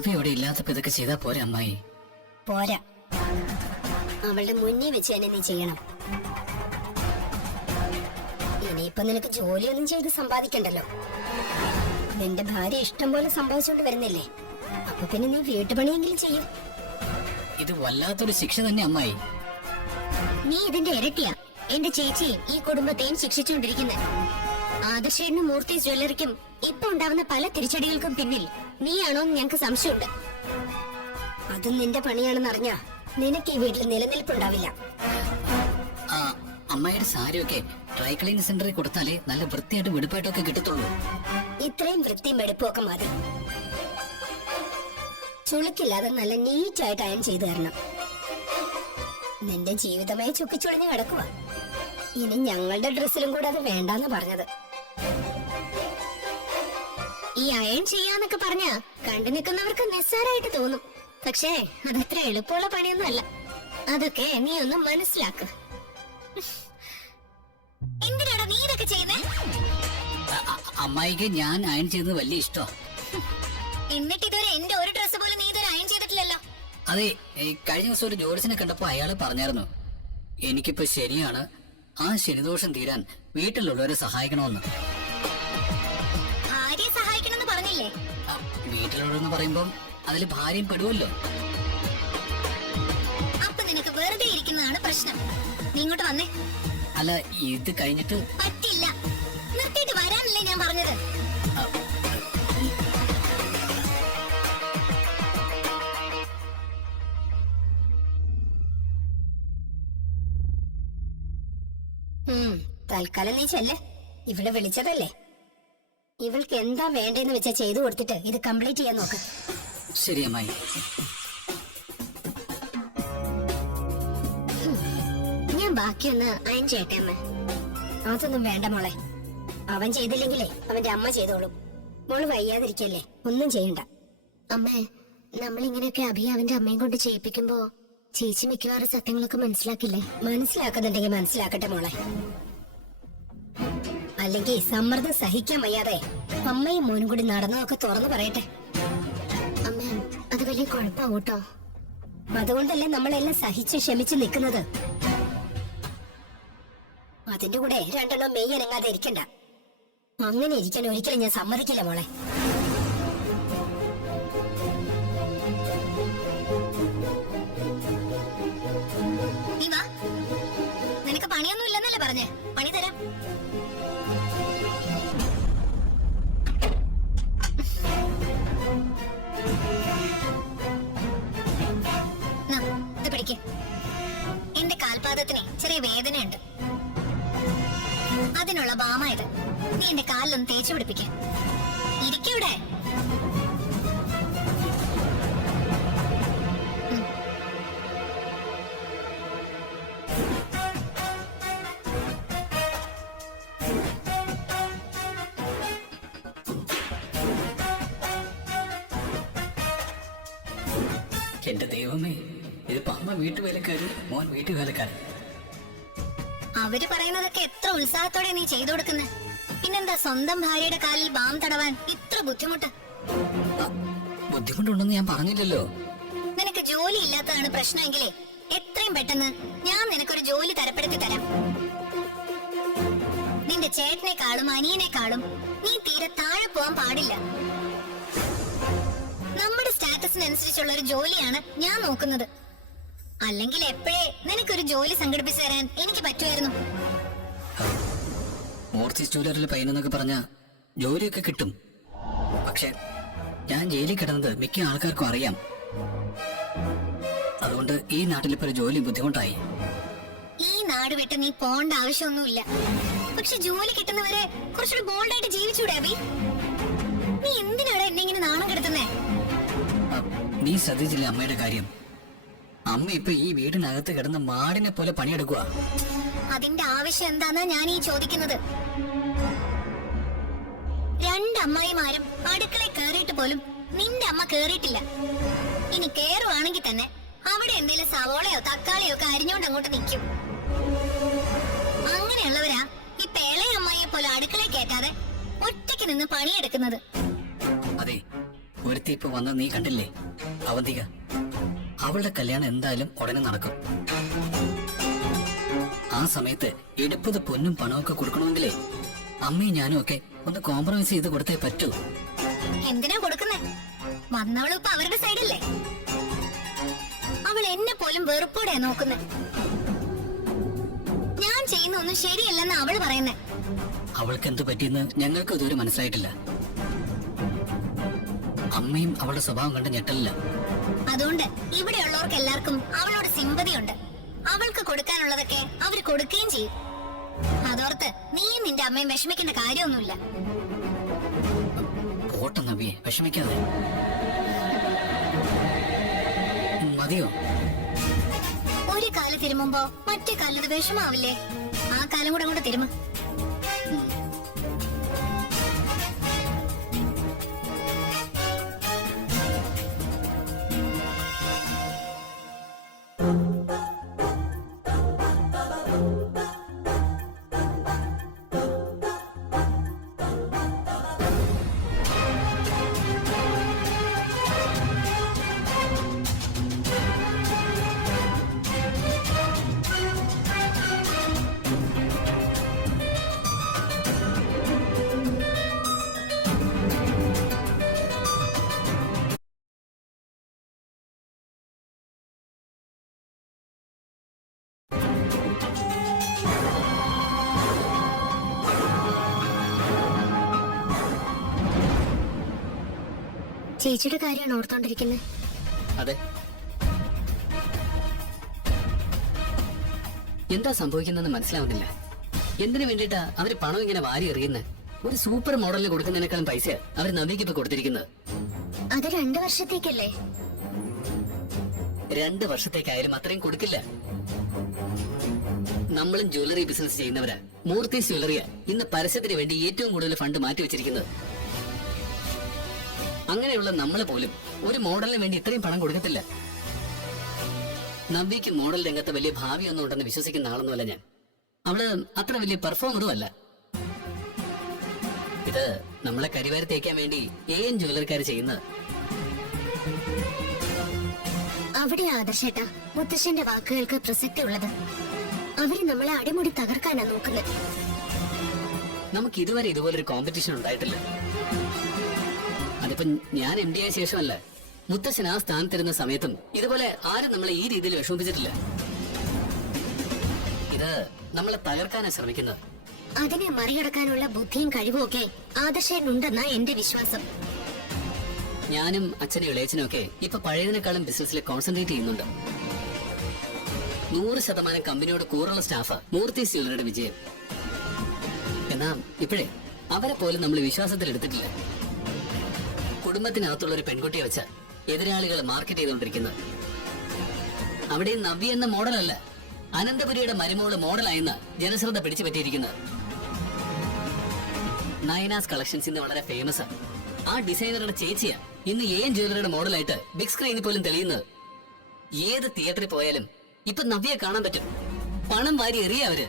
അവ ഇവിടെ ഇല്ലാത്തപ്പോ ഇതൊക്കെ ചെയ്താ പോരെ അമ്മായി? പോരാ, അവളുടെ മുന്നിൽ വെച്ച് തന്നെ നീ ചെയ്യണം. ഇനിയിപ്പൊ നിനക്ക് ജോലിയൊന്നും ചെയ്ത് സമ്പാദിക്കണ്ടല്ലോ. നിന്റെ ഭാര്യ ഇഷ്ടം പോലെ സമ്പാദിച്ചോണ്ട് വരുന്നില്ലേ? അപ്പൊ പിന്നെ നീ വീട്ടുപണിയെങ്കിലും ചെയ്യും. ഇത് വല്ലാത്തൊരു ശിക്ഷ തന്നെ അമ്മായി. നീ ഇതിന്റെ ഇരട്ടിയാ എന്റെ ചേച്ചിയെയും ഈ കുടുംബത്തെയും ശിക്ഷിച്ചുകൊണ്ടിരിക്കുന്നത്. ആദർശേനും മൂർത്തി ജ്വല്ലറിക്കും ഇപ്പൊ ഉണ്ടാവുന്ന പല തിരിച്ചടികൾക്കും പിന്നിൽ നീയാണോന്ന് ഞങ്ങക്ക് സംശയമുണ്ട്. അതും നിന്റെ പണിയാണെന്ന് അറിഞ്ഞാ നിനക്ക് ഈ വീട്ടിൽ നിലനിൽപ്പുണ്ടാവില്ല. ആ അമ്മായിയുടെ സാരിയൊക്കെ ഡ്രൈ ക്ലീനിങ് സെന്ററിൽ കൊടുത്താലേ നല്ല വൃത്തിയായിട്ട് വെടുപ്പായിട്ടൊക്കെ കിട്ടത്തുള്ളൂ. ഇത്രയും വൃത്തിയും വെടുപ്പും ഒക്കെ മതി. ചുളുക്കില്ലാതെ നല്ല നീറ്റായിട്ട് അയൺ ചെയ്തു തരണം. നിന്റെ ജീവിതമായി ചുക്കിച്ചുളിഞ്ഞ് കിടക്കുക. ഇനി ഞങ്ങളുടെ ഡ്രസ്സിലും കൂടെ അത് വേണ്ടാന്ന് പറഞ്ഞത്. ഈ അയൺ ചെയ്യാന്നൊക്കെ പറഞ്ഞ കണ്ടു നിൽക്കുന്നവർക്ക് നിസ്സാരമായിട്ട് തോന്നും. പക്ഷേ അതത്ര എളുപ്പമുള്ള പണിയൊന്നും അല്ല. അതൊക്കെ നീ ഒന്ന് മനസ്സിലാക്ക്. എന്തിനാടാ നീ ഇതൊക്കെ ചെയ്യുന്നേ? അമ്മായിക്ക് ഞാൻ അയൺ ചെയ്യുന്നത് വലിയ ഇഷ്ടോ. എന്നിട്ട് ഇതുവരെ എന്റെ ഒരു ഡ്രസ്സ് പോലും നീ ഇതുവരെ അയൺ ചെയ്തിട്ടില്ലല്ലോ. അതെ, കഴിഞ്ഞ ദിവസം ഒരു ജോലിസിനെ കണ്ടപ്പോ അയാള് പറഞ്ഞായിരുന്നു, എനിക്കിപ്പോ ശരിയാണ്, ആ ശനിദോഷം തീരാൻ വീട്ടിലുള്ളവരെ സഹായിക്കണമെന്ന്. ഭാര്യയെ സഹായിക്കണമെന്ന് പറഞ്ഞില്ലേ? വീട്ടിലുള്ളവരെന്ന് പറയുമ്പം അതില് ഭാര്യയും പെടുവല്ലോ. അപ്പൊ നിനക്ക് വെറുതെ ഇരിക്കുന്നതാണ് പ്രശ്നം. നീ ഇങ്ങോട്ട് വന്നേ. അല്ല, ഇത് കഴിഞ്ഞിട്ട് പറ്റില്ല. നിർത്തിയിട്ട് വരാനല്ലേ ഞാൻ പറഞ്ഞത്. തൽക്കാലം നീ ചെല്ലേ. ഇവിടെ വിളിച്ചതല്ലേ. ഇവൾക്ക് എന്താ വേണ്ടെന്ന് വെച്ചാ ചെയ്തു കൊടുത്തിട്ട് ഇത് കംപ്ലീറ്റ് ചെയ്യാൻ നോക്ക്. ശരി അമ്മായി. ഞാൻ ബാക്കിയൊന്ന് അയൺ ചെയ്യട്ടെ അമ്മ. അതൊന്നും വേണ്ട മോളെ. അവൻ ചെയ്തില്ലെങ്കിലേ അവന്റെ അമ്മ ചെയ്തോളും. മോള് വയ്യാതിരിക്കല്ലേ, ഒന്നും ചെയ്യണ്ട. അമ്മേ, നമ്മളിങ്ങനെയൊക്കെ അഭി അവന്റെ അമ്മയും കൊണ്ട് ചെയ്യിപ്പിക്കുമ്പോ ചേച്ചി മിക്കവാറും സത്യങ്ങളൊക്കെ മനസ്സിലാക്കില്ലേ? മനസ്സിലാക്കുന്നുണ്ടെങ്കിൽ മനസ്സിലാക്കട്ടെ മോളെ. അല്ലെങ്കിൽ സമ്മർദ്ദം സഹിക്കാൻ വയ്യാതെ അമ്മയും മോനും കൂടി നടന്നതൊക്കെ തുറന്നു പറയട്ടെ. അമ്മ, അത് വലിയ കുഴപ്പാവൂട്ടോ. അതുകൊണ്ടല്ലേ നമ്മളെല്ലാം സഹിച്ച് ക്ഷമിച്ച് നിൽക്കുന്നത്. അതിന്റെ കൂടെ രണ്ടെണ്ണം മെയ് അനങ്ങാതെ ഇരിക്കണ്ട. അങ്ങനെ ഇരിക്കാൻ ഒരിക്കലും ഞാൻ സമ്മതിക്കില്ല മോളെ. നീ വാ. നിനക്ക് പണിയൊന്നും ഇല്ലെന്നല്ലേ പറഞ്ഞേ? പണി തരാം. ഇത് പിടിക്ക്. എന്റെ കാൽപാദത്തിന് ചെറിയ വേദനയുണ്ട്. അതിനുള്ള ബാമായത്. നീ എന്റെ കാലിലൊന്ന് തേച്ചു പിടിപ്പിക്ക. ഇരിക്കൂടെ? എന്റെ ദൈവമേ, ഇതിപ്പോ അമ്മ വീട്ടുവേലക്കാരി, മോൻ വീട്ടുവേലക്കാരൻ. അവര് പറയുന്നതൊക്കെ എത്ര ഉത്സാഹത്തോടെ നീ ചെയ്തു കൊടുക്കുന്നെ. പിന്നെന്താ സ്വന്തം ഭാര്യയുടെ കാലിൽ ബാം തടവാൻ ഇത്ര ബുദ്ധിമുട്ട്? ബുദ്ധിമുട്ടുണ്ടെന്ന് ഞാൻ പറഞ്ഞില്ലല്ലോ. നിനക്ക് ജോലി ഇല്ലാത്തതാണ് പ്രശ്നമെങ്കിലേ എത്രയും പെട്ടെന്ന് ഞാൻ നിനക്കൊരു ജോലി തരപ്പെടുത്തി തരാം. നിന്റെ ചേട്ടനെക്കാളും അനിയനെക്കാളും നീ തീരെ താഴെ പോവാൻ പാടില്ല. നമ്മുടെ സ്റ്റാറ്റസിനനുസരിച്ചുള്ള ഒരു ജോലിയാണ് ഞാൻ നോക്കുന്നത്. അല്ലെങ്കിൽ എപ്പോഴേ നിനക്കൊരു ജോലി സംഘടിപ്പിച്ചു തരാൻ എനിക്ക് പറ്റുമായിരുന്നു. മൂർത്തി ജ്വല്ലറിൽ പയ്യനെന്നൊക്കെ പറഞ്ഞ ജോലിയൊക്കെ കിട്ടും. പക്ഷെ ഞാൻ ജയിലിൽ കിടന്നത് മിക്ക ആൾക്കാർക്കും അറിയാം. അതുകൊണ്ട് ഈ നാട്ടിലിപ്പോ ഒരു ജോലി ബുദ്ധിമുട്ടായി. ഈ നാട് വിട്ട് നീ പോണ്ട ആവശ്യമൊന്നുമില്ല. പക്ഷെ ജോലി കിട്ടുന്നവരെ കുറച്ചുകൂടി ബോൾഡായിട്ട് ജീവിച്ചൂടെ അബി? നീ എന്തിനാണ് എന്നെ ഇങ്ങനെ നാണം കെടുത്തുന്നേ? നീ ശ്രദ്ധിച്ചില്ല അമ്മയുടെ കാര്യം? അമ്മ ഇപ്പൊ ഈ വീടിനകത്ത് കിടന്ന മാടിനെ പോലെ പണിയെടുക്കുക. അതിന്റെ ആവശ്യം എന്താന്നാ ഞാൻ ഈ ചോദിക്കുന്നത്. രണ്ടമ്മായിമാരും അടുക്കളയിൽ കേറിയിട്ട് പോലും നിന്റെ അമ്മ കേറിയിട്ടില്ല. ഇനി കേറുവാണെങ്കിൽ തന്നെ അവിടെ എന്തെങ്കിലും സവോളയോ തക്കാളിയോ ഒക്കെ അരിഞ്ഞോണ്ട് അങ്ങോട്ട് നിൽക്കും. അങ്ങനെയുള്ളവരാ ഈ പേളയ അമ്മായിയെ പോലെ അടുക്കളയിൽ കയറ്റാതെ ഒറ്റയ്ക്ക് നിന്ന് പണിയെടുക്കുന്നത്. അതെ, ഒരുത്തി ഇപ്പൊ വന്ന നീ കണ്ടില്ലേ, അവന്തിക. അവളുടെ കല്യാണം എന്തായാലും ഉടനെ നടക്കും. ആ സമയത്ത് എടുപ്പത് പൊന്നും പണമൊക്കെ കൊടുക്കണമെങ്കിലേ അമ്മയും ഞാനും ഒക്കെ ഒന്ന് കോംപ്രമൈസ് ചെയ്ത് കൊടുത്തേ പറ്റൂ. എന്തിനാ കൊടുക്കുന്നേ? വന്നവളും ഇപ്പൊ അവരുടെ സൈഡല്ലേ. അവൾ എന്നെ പോലും വെറുപ്പോടെ നോക്കുന്നേ. ഞാൻ ചെയ്യുന്ന ഒന്നും ശരിയല്ലെന്ന് അവള് പറയുന്നേ. അവൾക്ക് എന്ത് പറ്റിയെന്ന് ഞങ്ങൾക്ക് ഇതുവരെ മനസ്സിലായിട്ടില്ല. അമ്മയും അവളുടെ സ്വഭാവം കണ്ട് ഞെട്ടലില്ല. അതുകൊണ്ട് ഇവിടെയുള്ളവർക്ക് എല്ലാവർക്കും അവളോട് സിമ്പതിയുണ്ട്. അവൾക്ക് കൊടുക്കാനുള്ളതൊക്കെ അവര് കൊടുക്കുകയും ചെയ്യും. അതോർത്ത് നീയും നിന്റെ അമ്മയും വിഷമിക്കേണ്ട കാര്യമൊന്നുമില്ല. പോട്ടെ നവ്യെ, വിഷമിക്കാതെ. മതിയോ? ഒരു കാല് തിരുമുമ്പോ മറ്റേ കാലിന് വിഷമാവില്ലേ? ആ കാലം കൂടെ അങ്ങോട്ട് തിരുമ. ചേച്ചിയുടെ കാര്യമാണ് ഓർത്തോണ്ടിരിക്കുന്നത്. അതെ. എന്താ സംഭവിക്കുന്നതെന്ന് മനസ്സിലാവുന്നില്ല. എന്തിനു വേണ്ടിയിട്ടാ അവര് പണം ഇങ്ങനെ വാരി എറിയുന്നത്? ഒരു സൂപ്പർ മോഡലിന് കൊടുക്കുന്നതിനേക്കാളും പൈസ അവർ നവ്യക്ക് ഇപ്പൊ കൊടുത്തിരിക്കുന്നത്. അത് 2 വർഷത്തേക്കല്ലേ? 2 വർഷത്തേക്കായാലും അത്രയും കൊടുക്കില്ല. നമ്മളും ജ്വല്ലറി ബിസിനസ് ചെയ്യുന്നവരാ. മൂർത്തി ജ്വല്ലറിയാ ഇന്ന് പരസ്യത്തിന് വേണ്ടി ഏറ്റവും കൂടുതൽ ഫണ്ട് മാറ്റി വെച്ചിരിക്കുന്നത്. അങ്ങനെയുള്ള നമ്മള് പോലും ഒരു മോഡലിന് വേണ്ടി ഇത്രയും പണം കൊടുക്കത്തില്ല. നവ്യക്ക് മോഡൽ രംഗത്ത് വലിയ ഭാവിയൊന്നും ഉണ്ടെന്ന് വിശ്വസിക്കുന്ന ആളൊന്നുമല്ല ഞാൻ. അവള് അത്ര വലിയ പെർഫോമറും അല്ല. ഇത് നമ്മളെ കരിവാരി തേക്കാൻ വേണ്ടി ഏൻ ജ്വല്ലറിക്കാര് ചെയ്യുന്നത്. അവിടെ ആദർശേട്ടാ മുത്തശ്ശന്റെ വാക്കുകൾക്ക് പ്രസക്തി ഉള്ളത്. അവര് നമ്മളെ അടിമുടി തകർക്കാനാ നോക്കുന്നത്. നമുക്ക് ഇതുവരെ ഇതുപോലൊരു കോമ്പറ്റീഷൻ ഉണ്ടായിട്ടില്ല. അതിപ്പോ ഞാൻ MD ആയ ശേഷമല്ല, മുത്തശ്ശൻ ആ സ്ഥാനത്തിരുന്ന സമയത്തും ഇതുപോലെ ആരും നമ്മളെ ഈ രീതിയിൽ വിഷമിപ്പിച്ചിട്ടില്ല. ഇത് നമ്മളെ തകർക്കാനാ ശ്രമിക്കുന്നത്. അതിനെ മറികടക്കാനുള്ള ബുദ്ധിയും കഴിവും ഒക്കെ ആദർശേട്ടനുണ്ടെന്നാ എന്റെ വിശ്വാസം. ഞാനും അച്ഛനും ഇളയച്ചനും ഒക്കെ ഇപ്പൊ പഴയതിനേക്കാളും ബിസിനസ്സിൽ കോൺസെൻട്രേറ്റ് ചെയ്യുന്നുണ്ട്. 100% കമ്പനിയോട് കൂറുള്ള സ്റ്റാഫ് മൂർത്തി ജ്വല്ലറിയുടെ വിജയം. എന്നാ ഇപ്പോഴേ അവരെ പോലും നമ്മൾ വിശ്വാസത്തിൽ എടുത്തിട്ടില്ല. കുടുംബത്തിനകത്തുള്ള ഒരു പെൺകുട്ടിയെ വെച്ച് എതിരാളികൾ മാർക്കറ്റ് ചെയ്തുകൊണ്ടിരിക്കുന്നത്. അവിടെ നവ്യ എന്ന മോഡലല്ല, അനന്തപുരിയുടെ മരുമോള് മോഡലായെന്ന് ജനശ്രദ്ധ പിടിച്ചു പറ്റിയിരിക്കുന്നത്. നയനാസ് കളക്ഷൻസ് ഇന്ന് വളരെ ഫേമസ്. ആ ഡിസൈനറുടെ ചേച്ചിയാ ഇന്ന് ഏൻ ജ്വല്ലറിയുടെ മോഡലായിട്ട് ബിഗ് സ്ക്രീനിൽ പോലും തെളിയുന്നത്. ഏത് തിയേറ്ററിൽ പോയാലും ഇപ്പൊ നവ്യയെ കാണാൻ പറ്റും. പണം വാരി എറിയ അവര്.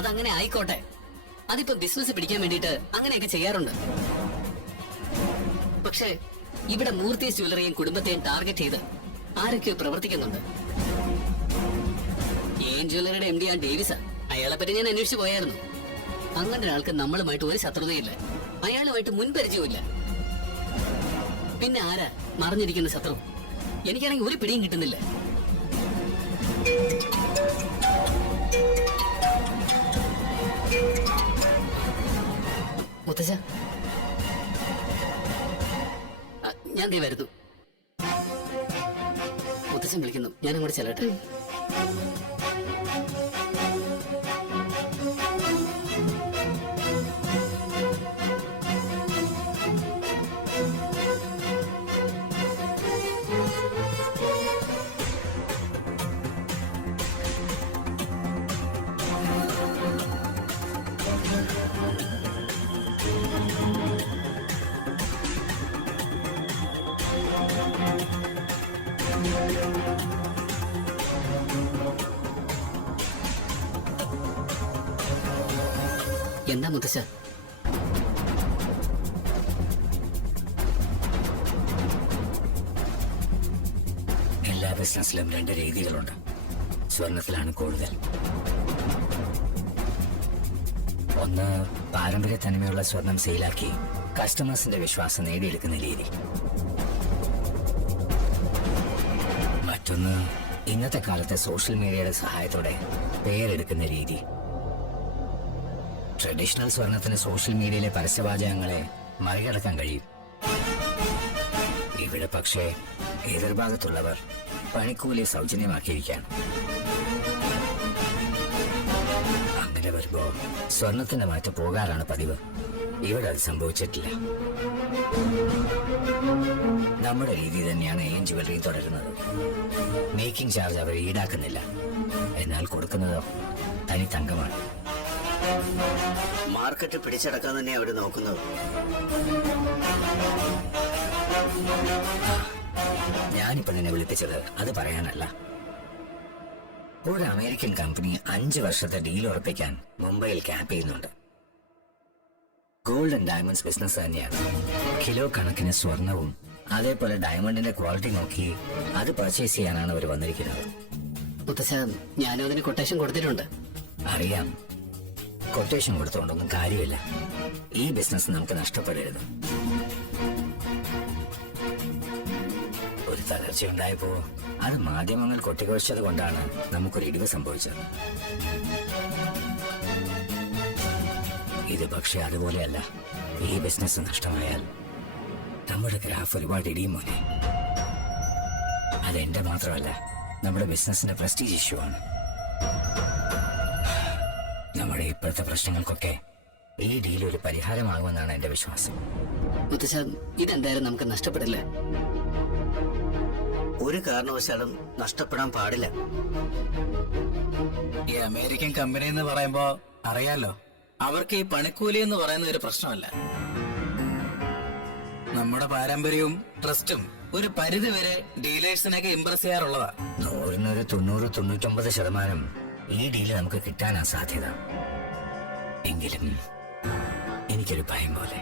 അതങ്ങനെ ആയിക്കോട്ടെ. അതിപ്പോ ബിസിനസ് പിടിക്കാൻ വേണ്ടിയിട്ട് അങ്ങനെയൊക്കെ ചെയ്യാറുണ്ട്. പക്ഷേ ഇവിടെ മൂർത്തി ജ്വല്ലറിയും കുടുംബത്തെയും ടാർഗറ്റ് ചെയ്ത് ആരൊക്കെയോ പ്രവർത്തിക്കുന്നുണ്ട്. ഏൻ ജ്വല്ലറിയുടെ MD ആ ഡേവിസാ. അയാളെ പറ്റി ഞാൻ അന്വേഷിച്ചു പോയായിരുന്നു. അങ്ങനെ ഒരാൾക്ക് നമ്മളുമായിട്ട് ഒരു ശത്രുതയില്ല. അയാളുമായിട്ട് മുൻപരിചയമില്ല. പിന്നെ ആരാ മറിഞ്ഞിരിക്കുന്ന ശത്രു? എനിക്കാണെങ്കിൽ ഒരു പിടിയും കിട്ടുന്നില്ല. മുത്തച്ഛ, ഞാൻ ദേ വരുന്നു. മുത്തച്ഛൻ വിളിക്കുന്നു. ഞാൻ അങ്ങോട്ട് ചെല്ലട്ടെ. എന്താ മുത്തശ്ശ? ബിസിനസ്സിലും 2 രീതികളുണ്ട്. സ്വർണത്തിലാണ് കൂടുതൽ. ഒന്ന്, പാരമ്പര്യ തനിമയുള്ള സ്വർണം സെയിലാക്കി കസ്റ്റമേഴ്സിന്റെ വിശ്വാസം നേടിയെടുക്കുന്ന രീതി. മറ്റൊന്ന്, ഇന്നത്തെ കാലത്തെ സോഷ്യൽ മീഡിയയുടെ സഹായത്തോടെ പേരെടുക്കുന്ന രീതി. ട്രഡീഷണൽ സ്വർണത്തിന് സോഷ്യൽ മീഡിയയിലെ പരസ്യവാചകങ്ങളെ മറികടക്കാൻ കഴിയും. ഇവിടെ പക്ഷേ എതിർഭാഗത്തുള്ളവർ പണിക്കൂലി സൗജന്യമാക്കിയിരിക്കുകയാണ്. അങ്ങനെ വരുമ്പോ സ്വർണത്തിന്റെ മാറ്റം പോകാറാണ് പതിവ്. ഇവിടെ അത് സംഭവിച്ചിട്ടില്ല. നമ്മുടെ രീതി തന്നെയാണ് AN ജുവലറി തുടരുന്നത്. മേക്കിംഗ് ചാർജ് അവർ ഈടാക്കുന്നില്ല. എന്നാൽ കൊടുക്കുന്നതോ തനി തങ്കമാണ്. മാർക്കറ്റ് പിടിച്ചടക്കാൻ തന്നെ അവർ നോക്കുന്നത്. ഞാനിപ്പോ നിന്നെ വിളിപ്പിച്ചത് അത് പറയാനല്ല. ഒരു അമേരിക്കൻ കമ്പനി 5 വർഷത്തെ ഡീൽ ഉറപ്പിക്കാൻ മുംബൈയിൽ ക്യാമ്പ് ചെയ്യുന്നുണ്ട്. ഗോൾഡ് ആൻഡ് ഡയമണ്ട്സ് ബിസിനസ് തന്നെയാണ്. കിലോ കണക്കിന് സ്വർണവും അതേപോലെ ഡയമണ്ടിന്റെ ക്വാളിറ്റി നോക്കി അത് പർച്ചേസ് ചെയ്യാനാണ് അവർ വന്നിരിക്കുന്നത്. മുത്തശ്ശ, ഞാനും അതിന് കൊട്ടേഷൻ കൊടുത്തിട്ടുണ്ട്. അറിയാം, കൊട്ടേഷൻ കൊടുത്തോണ്ടൊന്നും കാര്യമില്ല. ഈ ബിസിനസ് നമുക്ക് നഷ്ടപ്പെടരുത്. ഒരു തകർച്ചയുണ്ടായപ്പോ അത് മാധ്യമങ്ങൾ കൊട്ടിക്കൊഴിച്ചത് കൊണ്ടാണ് നമുക്കൊരു ഇടിവ് സംഭവിച്ചത്. ഇത് പക്ഷെ അതുപോലെയല്ല. ഈ ബിസിനസ് നഷ്ടമായാൽ നമ്മുടെ ഗ്രാഫ് ഒരുപാട് ഇടിയും മോനെ. അതെന്റെ മാത്രമല്ല, നമ്മുടെ ബിസിനസിന്റെ പ്രസ്റ്റീജ് ഇഷ്യൂ ആണ്. നമ്മുടെ ഇപ്പോഴത്തെ പ്രശ്നങ്ങൾക്കൊക്കെ ഈ ഡീൽ ഒരു പരിഹാരമാകുമെന്നാണ് എന്റെ വിശ്വാസം. മുത്തശ്ശ, ഇതെന്തായാലും നമുക്ക് നഷ്ടപ്പെടില്ല. ഒരു കാരണവശാലും നഷ്ടപ്പെടാൻ പാടില്ല. ഈ അമേരിക്കൻ കമ്പനി എന്ന് പറയുമ്പോ അറിയാലോ, അവർക്ക് ഈ പണിക്കൂലി എന്ന് പറയുന്ന ഒരു പ്രശ്നമല്ല. നമ്മുടെ പാരമ്പര്യവും ട്രസ്റ്റും ഒരു പരിധി വരെ ഡീലേഴ്സിനൊക്കെ ഇംപ്രസ് ചെയ്യാറുള്ളതാ. 100-99% ഈ ഡീല് നമുക്ക് കിട്ടാനാ സാധ്യത. എങ്കിലും എനിക്കൊരു ഭയം പോലെ.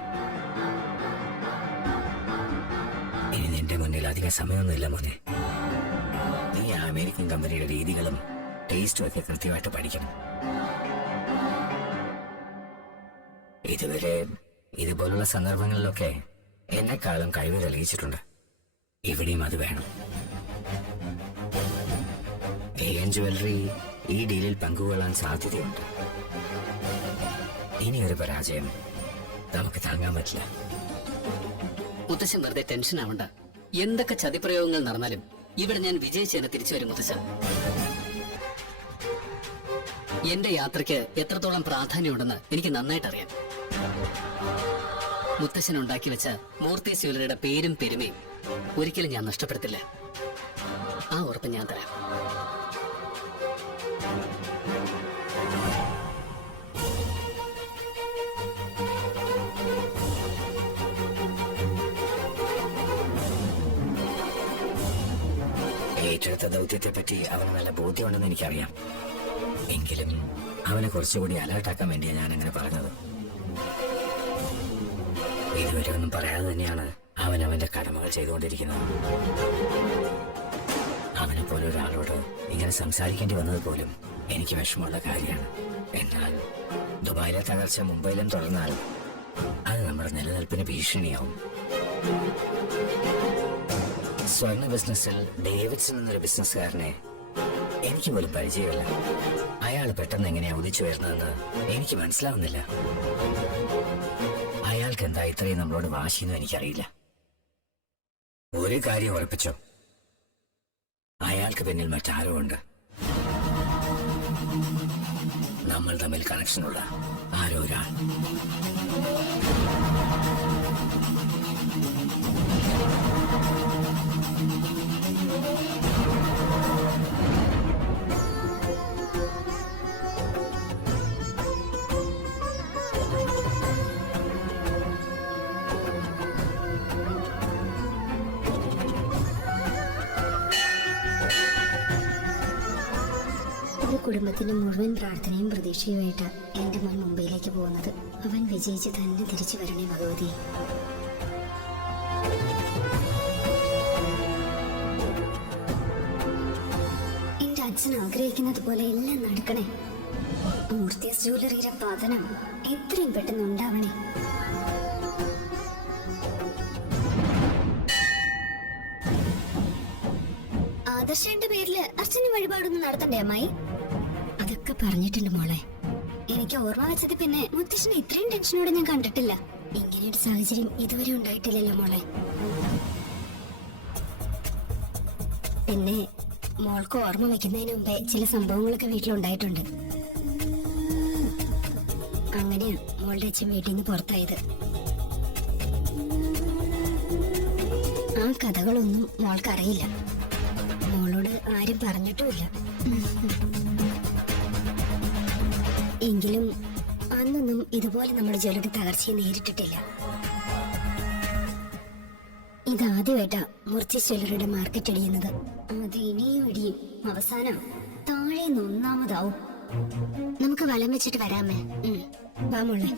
ഇനി നിന്റെ മുന്നിൽ അധികം സമയമൊന്നുമില്ല മോനെ. നീ ആ അമേരിക്കൻ കമ്പനിയുടെ രീതികളും ടേസ്റ്റും ഒക്കെ കൃത്യമായിട്ട് പഠിക്കണം. ഇതുവരെ ഇതുപോലുള്ള സന്ദർഭങ്ങളിലൊക്കെ എന്നെക്കാളും കഴിവ് തെളിയിച്ചിട്ടുണ്ട്. ഇവിടെയും അത് വേണം. AN ജുവലറി ഈ ഡീലിൽ പങ്കുകൊള്ളാൻ സാധ്യതയുണ്ട്. ഇനിയൊരു പരാജയം നമുക്ക് താങ്ങാൻ പറ്റില്ല. മുത്തശ്ശൻ വെറുതെ ടെൻഷൻ ആവണ്ട. എന്തൊക്കെ ചതിപ്രയോഗങ്ങൾ നടന്നാലും ഇവിടെ ഞാൻ വിജയിച്ചതിനെ തിരിച്ചു വരും മുത്തശ്ശ. എന്റെ യാത്രയ്ക്ക് എത്രത്തോളം പ്രാധാന്യമുണ്ടെന്ന് എനിക്ക് നന്നായിട്ട് അറിയാം. മുത്തശ്ശൻ ഉണ്ടാക്കി വെച്ച മൂർത്തി ജ്വല്ലറിയുടെ പേരും പെരുമയും ഒരിക്കലും ഞാൻ നഷ്ടപ്പെടുത്തില്ല. ആ ഉറപ്പ് ഞാൻ തരാം. ഏറ്റെടുത്ത ദൗത്യത്തെപ്പറ്റി അവന് നല്ല ബോധ്യമുണ്ടെന്ന് എനിക്കറിയാം. എങ്കിലും അവനെ കുറച്ചുകൂടി അലേർട്ടാക്കാൻ വേണ്ടിയാണ് ഞാൻ അങ്ങനെ പറഞ്ഞത്. ഇതുവരെ ഒന്നും പറയാതെ തന്നെയാണ് അവൻ അവന്റെ കടമകൾ ചെയ്തുകൊണ്ടിരിക്കുന്നത്. അവനെ പോലെ ഒരാളോട് ഇങ്ങനെ സംസാരിക്കേണ്ടി വന്നത് പോലും എനിക്ക് വിഷമമുള്ള കാര്യമാണ്. എന്നാൽ ദുബായിലെ തകർച്ച മുംബൈയിലും തുടർന്നാൽ അത് നമ്മുടെ നിലനിൽപ്പിന് ഭീഷണിയാവും. സ്വർണ്ണ ബിസിനസ്സിൽ ഡേവിഡ്സൺ എന്നൊരു ബിസിനസ്സുകാരനെ എനിക്ക് പോലും പരിചയമില്ല. അയാൾ പെട്ടെന്ന് എങ്ങനെയാ ഉദിച്ചു വരുന്നതെന്ന് എനിക്ക് മനസ്സിലാവുന്നില്ല. അയാൾക്ക് എന്താ ഇത്രയും നമ്മളോട് വാശിയെന്നും എനിക്കറിയില്ല. ഒരു കാര്യം ഉറപ്പിച്ചോ, അയാൾക്ക് പിന്നിൽ മറ്റാരോ ഉണ്ട്. നമ്മൾ തമ്മിൽ കണക്ഷനുള്ള ആരോ ഒരാൾ. കുടുംബത്തിന്റെ മുഴുവൻ പ്രാർത്ഥനയും പ്രതീക്ഷയുമായിട്ട് എന്റെ മോൻ മുംബൈയിലേക്ക് പോകുന്നത്. അവൻ വിജയിച്ച് തന്നെ തിരിച്ചു വരണേ ഭഗവതി. അച്ഛൻ ആഗ്രഹിക്കുന്നത് പോലെ എല്ലാം നടക്കണേ. മൂർത്തിയസ് ജ്വല്ലറിയുടെ പതനം എത്രയും പെട്ടെന്ന് ഉണ്ടാവണേ. ആദർശന്റെ പേരില് അർച്ചന വഴിപാടൊന്നും നടത്തണ്ടേ അമ്മായി? അതൊക്കെ പറഞ്ഞിട്ടുണ്ട് മോളെ. എനിക്ക് ഓർമ്മ വെച്ചത് പിന്നെ മുത്തശ്ശനെ ഇത്രയും ടെൻഷനോടെ ഞാൻ കണ്ടിട്ടില്ല. ഇങ്ങനെയൊരു സാഹചര്യം ഇതുവരെ ഉണ്ടായിട്ടില്ലല്ലോ മോളെ. പിന്നെ മോൾക്ക് ഓർമ്മ വെക്കുന്നതിന് മുമ്പേ ചില സംഭവങ്ങളൊക്കെ വീട്ടിലുണ്ടായിട്ടുണ്ട്. അങ്ങനെയാ മോളുടെ അച്ഛൻ വീട്ടിൽ നിന്ന് പുറത്തായത്. ആ കഥകളൊന്നും മോൾക്കറിയില്ല. മോളോട് ആരും പറഞ്ഞിട്ടുമില്ല. എങ്കിലും അന്നൊന്നും ഇതുപോലെ നമ്മുടെ ജ്വല്ലറി തകർച്ചയെ നേരിട്ടിട്ടില്ല. ഇതാദ്യമായിട്ടാ മൂർത്തിയസ് ജ്വല്ലറിയുടെ മാർക്കറ്റ് ഇടിയുന്നത്. അത് ഇനിയും ഇടിയും. അവസാനം താഴെ ഒന്നാമതാവും. നമുക്ക് വലം വെച്ചിട്ട് വരാമേ. വാ മോളെ.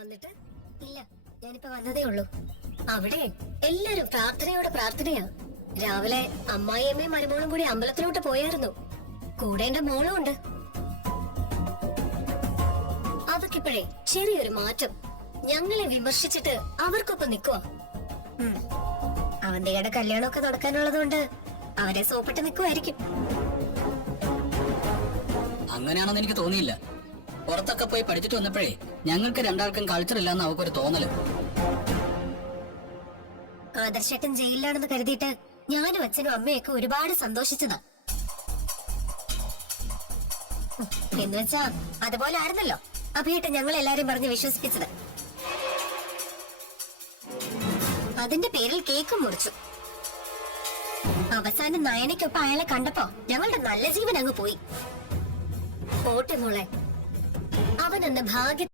വന്നിട്ട് ഇല്ല, ഞാനിപ്പോ വന്നതേ ഉള്ളൂ. അവിടെ എല്ലാരും പ്രാർത്ഥനയോടെ പ്രാർത്ഥനയാ. രാവിലെ അമ്മായിയമ്മയും മരുമോളും കൂടി അമ്പലത്തിലോട്ട് പോയായിരുന്നു. കൂടെ എന്റെ മോളും ഉണ്ട്. അതൊക്കെ ഇപ്പോഴേ ചെറിയൊരു മാറ്റം. ഞങ്ങളെ വിമർശിച്ചിട്ട് അവർക്കൊപ്പം നിക്കുവാ. അവന്തിയുടെ കല്യാണമൊക്കെ നടക്കാനുള്ളതുകൊണ്ട് അവരെ സോപ്പിട്ട് നിക്കുവായിരിക്കും. അങ്ങനെയാണെന്ന് എനിക്ക് തോന്നിയില്ല. പുറത്തൊക്കെ പോയി പഠിച്ചിട്ട് വന്നപ്പോഴേ ഞങ്ങൾക്ക് രണ്ടാൾക്കും കൾച്ചർ ഇല്ലാന്ന് അവക്കൊരു തോന്നല്. ആദർശേട്ടൻ ജയിലിലാണെന്ന് കരുതിയിട്ട് ഞാനും അച്ഛനും അമ്മയൊക്കെ ഒരുപാട് സന്തോഷിച്ചതാ. എന്നുവെച്ചാ അതുപോലെ ആയിരുന്നല്ലോ അഭിയേട്ടൻ ഞങ്ങൾ എല്ലാരും പറഞ്ഞ് വിശ്വസിപ്പിച്ചത്. അതിന്റെ പേരിൽ കേക്കും മുറിച്ചു. അവസാനം നയനയ്ക്കൊപ്പം അയാളെ കണ്ടപ്പോ ഞങ്ങളുടെ നല്ല ജീവൻ അങ്ങ് പോയി. പോട്ടെ മോളെ, അവനെന്ന ഭാഗ്യ